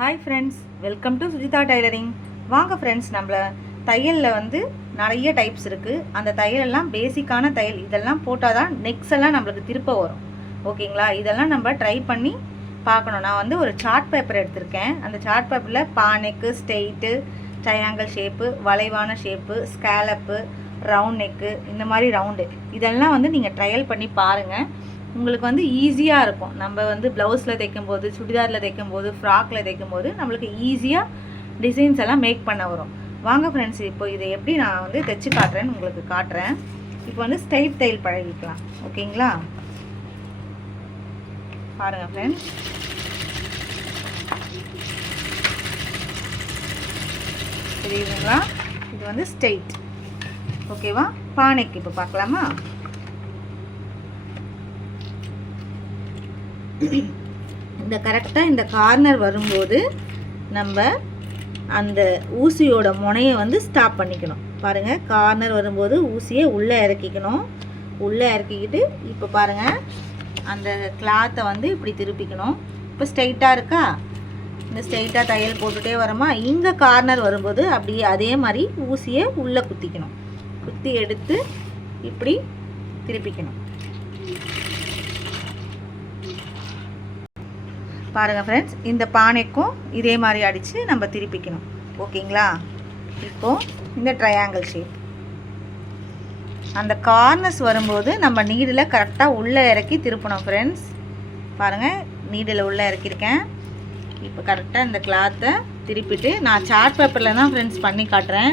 Hi friends, welcome to Sujitha tailoring. வாங்க friends, நம்மள தையலில் வந்து நிறைய டைப்ஸ் இருக்குது. அந்த தையலெல்லாம் பேசிக்கான தையல், இதெல்லாம் போட்டால் தான் நெக்ஸ் எல்லாம் நம்மளுக்கு திருப்ப வரும். ஓகேங்களா? இதெல்லாம் நம்ம ட்ரை பண்ணி பார்க்கணும். நான் வந்து ஒரு சார்ட் பேப்பர் எடுத்திருக்கேன். அந்த சார்ட் பேப்பரில் பானெக்கு, ஸ்ட்ரெயிட்டு, ட்ரையாங்கிள் ஷேப்பு, வளைவான ஷேப்பு, ஸ்கேலப்பு, ரவுண்ட் நெக்கு, இந்த மாதிரி ரவுண்டு, இதெல்லாம் வந்து நீங்கள் ட்ரையல் பண்ணி பாருங்கள். உங்களுக்கு வந்து ஈஸியாக இருக்கும். நம்ம வந்து ப்ளவுஸில் தைக்கும்போது, சுடிதாரில் தைக்கும்போது, ஃப்ராக்கில் தைக்கும்போது நம்மளுக்கு ஈஸியாக டிசைன்ஸ் எல்லாம் மேக் பண்ண வரும். வாங்க ஃப்ரெண்ட்ஸ், இப்போ இதை எப்படி நான் வந்து தைச்சி காட்டுறேன்னு உங்களுக்கு காட்டுறேன். இப்போ வந்து ஸ்ட்ரைட் தையல் பழகிக்கலாம். ஓகேங்களா? பாருங்கள் ஃப்ரெண்ட்ஸ், தெரியுதுங்களா? இது வந்து ஸ்ட்ரெயிட். ஓகேவா? பானைக்கு இப்போ பார்க்கலாமா? இந்த கரெக்டாக இந்த கார்னர் வரும்போது நம்ம அந்த ஊசியோட முனையை வந்து ஸ்டாப் பண்ணிக்கணும். பாருங்கள், கார்னர் வரும்போது ஊசியை உள்ளே இறக்கிக்கணும். உள்ளே இறக்கிக்கிட்டு இப்போ பாருங்கள், அந்த கிளாத்தை வந்து இப்படி திருப்பிக்கணும். இப்போ ஸ்ட்ரைட்டாக இருக்கா? இந்த ஸ்ட்ரைட்டாக தையல் போட்டுகிட்டே வரோமா? இங்கே கார்னர் வரும்போது அப்படியே அதே மாதிரி ஊசியை உள்ளே குத்திக்கணும். குத்தி எடுத்து இப்படி திருப்பிக்கணும். பாருங்கள் ஃப்ரெண்ட்ஸ், இந்த பானைக்கும் இதே மாதிரி அடித்து நம்ம திருப்பிக்கணும். ஓகேங்களா? இப்போது இந்த ட்ரையாங்கிள் ஷேப், அந்த கார்னர்ஸ் வரும்போது நம்ம நீடில் கரெக்டாக உள்ளே இறக்கி திருப்பணும் ஃப்ரெண்ட்ஸ். பாருங்கள், நீடில் உள்ளே இறக்கியிருக்கேன். இப்போ கரெக்டாக இந்த கிளாத்தை திருப்பிட்டு, நான் சார்ட் பேப்பரில் தான் ஃப்ரெண்ட்ஸ் பண்ணி காட்டுறேன்.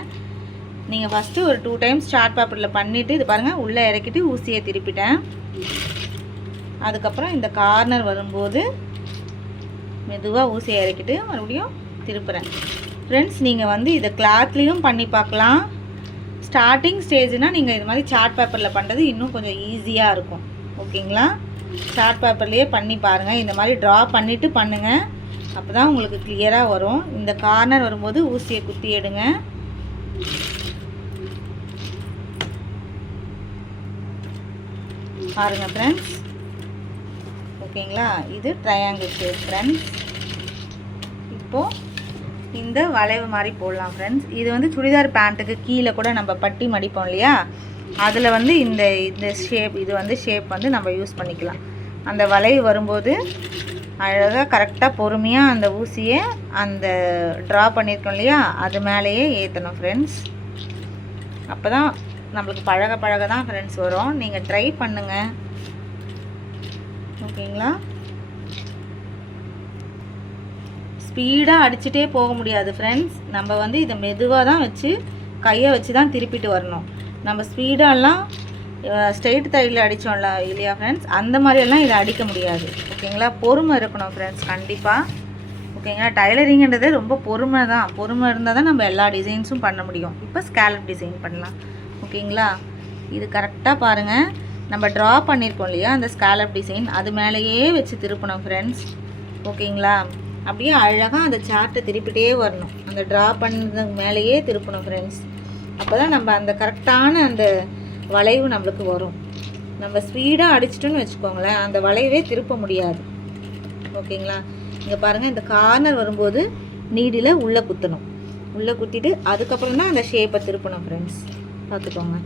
நீங்கள் ஃபஸ்ட்டு ஒரு 2 டைம்ஸ் சார்ட் பேப்பரில் பண்ணிவிட்டு, இது பாருங்கள், உள்ளே இறக்கிட்டு ஊசியை திருப்பிட்டேன். அதுக்கப்புறம் இந்த கார்னர் வரும்போது மெதுவாக ஊசியை இறக்கிட்டு மறுபடியும் திருப்புறேன். ஃப்ரெண்ட்ஸ், நீங்கள் வந்து இதை கிளாத்லேயும் பண்ணி பார்க்கலாம். ஸ்டார்டிங் ஸ்டேஜ்னால் நீங்கள் இது மாதிரி சார்ட் பேப்பரில் பண்ணுறது இன்னும் கொஞ்சம் ஈஸியாக இருக்கும். ஓகேங்களா? சார்ட் பேப்பர்லேயே பண்ணி பாருங்கள். இந்த மாதிரி ட்ரா பண்ணிவிட்டு பண்ணுங்கள். அப்போ தான் உங்களுக்கு கிளியராக வரும். இந்த கார்னர் வரும்போது ஊசியை குத்தி எடுங்க. பாருங்கள் ஃப்ரெண்ட்ஸ். ஓகேங்களா? இது ட்ரையாங்கிள் ஷேப் ஃப்ரெண்ட்ஸ். இப்போது இந்த வளைவு மாதிரி போடலாம் ஃப்ரெண்ட்ஸ். இது வந்து சுடிதார் பேண்ட்டுக்கு கீழே கூட நம்ம பட்டி மடிப்போம் இல்லையா? அதில் வந்து இந்த ஷேப், இது வந்து ஷேப் வந்து நம்ம யூஸ் பண்ணிக்கலாம். அந்த வளைவு வரும்போது அழகாக கரெக்டாக பொறுமையாக அந்த ஊசியை அந்த ட்ரா பண்ணியிருக்கோம் இல்லையா, அது மேலேயே ஏற்றணும் ஃப்ரெண்ட்ஸ். அப்போ தான் நம்மளுக்கு பழக தான் ஃப்ரெண்ட்ஸ் வரும். நீங்கள் ட்ரை பண்ணுங்கள். ஓகேங்களா? ஸ்பீடாக அடிச்சுட்டே போக முடியாது ஃப்ரெண்ட்ஸ். நம்ம வந்து இதை மெதுவாக தான் வச்சு, கையை வச்சு தான் திருப்பிட்டு வரணும். நம்ம ஸ்பீடாலாம் ஸ்ட்ரெயிட் தையல் அடித்தோம்ல இல்லையா ஃப்ரெண்ட்ஸ், அந்த மாதிரியெல்லாம் இதை அடிக்க முடியாது. ஓகேங்களா? பொறுமை இருக்கணும் ஃப்ரெண்ட்ஸ், கண்டிப்பாக. ஓகேங்களா? டைலரிங்கிறது ரொம்ப பொறுமை தான். பொறுமை இருந்தால் தான் நம்ம எல்லா டிசைன்ஸும் பண்ண முடியும். இப்போ ஸ்கேலப் டிசைன் பண்ணலாம். ஓகேங்களா? இது கரெக்டாக பாருங்கள், நம்ம ட்ரா பண்ணியிருக்கோம் இல்லையா அந்த ஸ்கேலப் டிசைன், அது மேலேயே வச்சு திருப்பணும் ஃப்ரெண்ட்ஸ். ஓகேங்களா? அப்படியே அழகாக அந்த சார்ட்டை திருப்பிட்டே வரணும். அந்த ட்ரா பண்ணதுக்கு மேலேயே திருப்பணும் ஃப்ரெண்ட்ஸ். அப்போ தான் நம்ம அந்த கரெக்டான அந்த வளைவு நம்மளுக்கு வரும். நம்ம ஸ்பீடாக அடிச்சிட்டோன்னு வச்சுக்கோங்களேன், அந்த வளைவே திருப்ப முடியாது. ஓகேங்களா? இங்கே பாருங்கள், இந்த கார்னர் வரும்போது நீடில் உள்ளே குத்தணும். உள்ளே குத்திட்டு அதுக்கப்புறம் தான் அந்த ஷேப்பை திருப்பணும் ஃப்ரெண்ட்ஸ். பார்த்துக்கோங்க.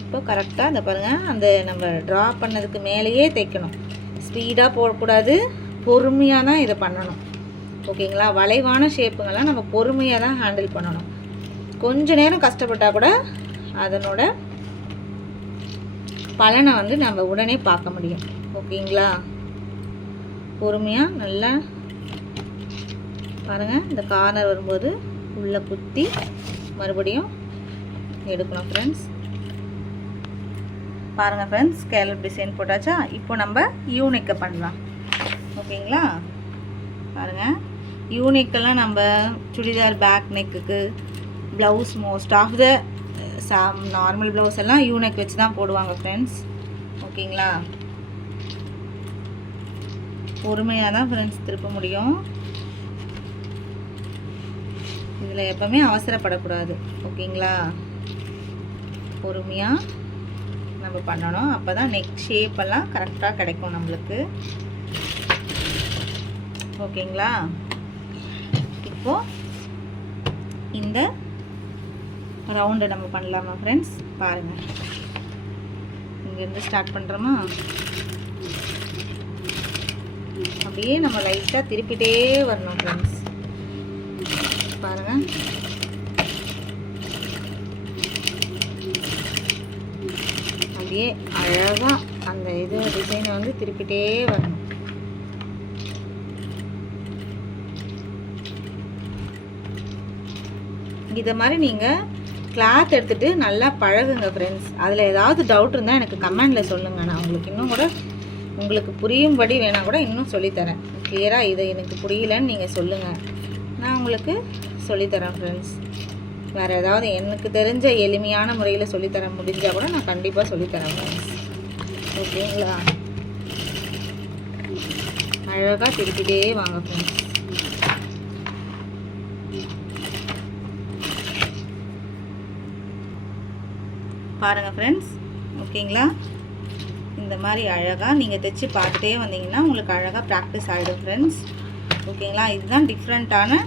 இப்போ கரெக்டாக இந்த பாருங்கள், அந்த நம்ம ட்ரா பண்ணதுக்கு மேலேயே தைக்கணும். ஸ்பீடாக போடக்கூடாது, பொறுமையாக தான் இதை பண்ணணும். ஓகேங்களா? வளைவான ஷேப்புங்கெல்லாம் நம்ம பொறுமையாக தான் ஹேண்டில் பண்ணணும். கொஞ்சம் நேரம் கஷ்டப்பட்டால் கூட அதனோட பலனை வந்து நம்ம உடனே பார்க்க முடியும். ஓகேங்களா? பொறுமையாக நல்லா பாருங்கள், இந்த கார்னர் வரும்போது உள்ளே குத்தி மறுபடியும் எடுக்கணும் ஃப்ரெண்ட்ஸ். பாருங்கள் ஃப்ரெண்ட்ஸ், ஸ்கேலப் டிசைன் போட்டாச்சா? இப்போ நம்ம யூனிக்கை பண்ணலாம். ஓகேங்களா? பாருங்கள், யூனிக்கெல்லாம் நம்ம சுடிதார் பேக் நெக்குக்கு, blouse, most of the normal blouse எல்லாம் யூனிக் வச்சு தான் போடுவாங்க ஃப்ரெண்ட்ஸ். ஓகேங்களா? பொறுமையாக தான் ஃப்ரெண்ட்ஸ் திருப்ப முடியும். இதில் எப்போவுமே அவசரப்படக்கூடாது. ஓகேங்களா? பொறுமையாக நம்ம பண்ணணும். அப்போ தான் நெக் ஷேப்பெல்லாம் கரெக்டாக கிடைக்கும் நம்மளுக்கு. ஓகேங்களா? இப்போது இந்த ரவுண்டு நம்ம பண்ணலாமா ஃப்ரெண்ட்ஸ்? பாருங்கள், இங்கேருந்து ஸ்டார்ட் பண்ணுறோமா, அப்படியே நம்ம லைட்டாக திருப்பிட்டே வரணும் ஃப்ரெண்ட்ஸ். பாருங்கள், அப்படியே அழகாக அந்த இது டிசைனை வந்து திருப்பிட்டே வரணும். இதை மாதிரி நீங்கள் கிளாத் எடுத்துகிட்டு நல்லா பழகுங்க ஃப்ரெண்ட்ஸ். அதில் ஏதாவது டவுட் இருந்தால் எனக்கு கமெண்டில் சொல்லுங்கள். நான் உங்களுக்கு இன்னும் கூட உங்களுக்கு புரியும்படி வேணால் கூட இன்னும் சொல்லித்தரேன். கிளியராக இது எனக்கு புரியலன்னு நீங்கள் சொல்லுங்கள், நான் உங்களுக்கு சொல்லித்தரேன் ஃப்ரெண்ட்ஸ். வேறு ஏதாவது எனக்கு தெரிஞ்ச எளிமையான முறையில் சொல்லித்தர முடிஞ்சால் கூட நான் கண்டிப்பாக சொல்லித்தரேன் ஃப்ரெண்ட்ஸ். ஓகேங்களா? அழகாக திருப்பிட்டே வாங்க ஃப்ரெண்ட்ஸ். பாருங்கள் ஃப்ரெண்ட்ஸ், ஓகேங்களா? இந்த மாதிரி அழகாக நீங்கள் தைச்சி பார்த்துட்டே வந்தீங்கன்னா உங்களுக்கு அழகாக ப்ராக்டிஸ் ஆகிடும் ஃப்ரெண்ட்ஸ். ஓகேங்களா? இதுதான் டிஃப்ரெண்ட்டான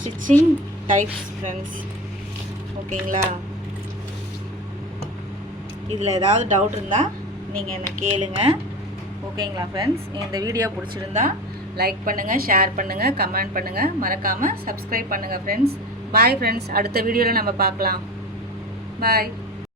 ஸ்டிச்சிங் டைப்ஸ் ஃப்ரெண்ட்ஸ். ஓகேங்களா? இதில் ஏதாவது டவுட் இருந்தால் நீங்கள் என்ன கேளுங்க. ஓகேங்களா ஃப்ரெண்ட்ஸ்? இந்த வீடியோ பிடிச்சிருந்தா லைக் பண்ணுங்கள், ஷேர் பண்ணுங்கள், கமெண்ட் பண்ணுங்கள், மறக்காமல் சப்ஸ்கிரைப் பண்ணுங்கள் ஃப்ரெண்ட்ஸ். பாய் ஃப்ரெண்ட்ஸ், அடுத்த வீடியோவில் நம்ம பார்க்கலாம். பாய்.